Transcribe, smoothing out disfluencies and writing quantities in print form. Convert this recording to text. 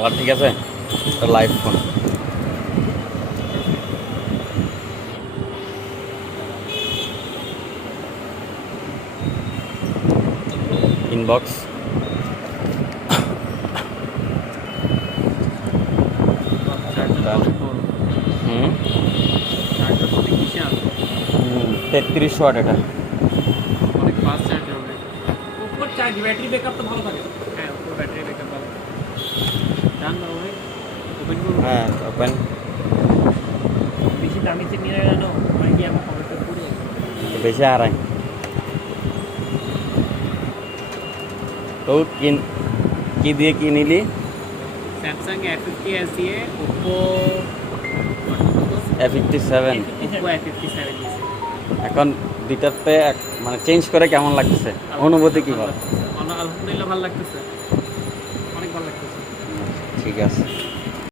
Colour ঠিক আছে, live phone. Inbox হুম 33 watt এটা। অনেক ফাস্ট চার্জ হবে। উপর চার্জ ব্যাটারি ব্যাকআপ তো ভালো থাকে। হ্যাঁ উপর ব্যাটারি ব্যাকআপ ভালো। ডান না ওই ওপেন করব। হ্যাঁ ওপেন। বেশি দামি চেক নিয়ে জানো মানে কি আমার খবরটা পুরো বেশি হারাই তো কি দিয়ে কি নিলি? স্যামসাং A50s দিয়ে OPPO A57 OPPO A57 দিয়েছে। এখন দুইটাতে মানে চেঞ্জ করে কেমন লাগতেছে, অনুভূতি কি বল? আলহামদুলিল্লাহ ভালো লাগতেছে, অনেক ভালো লাগতেছে। ঠিক আছে।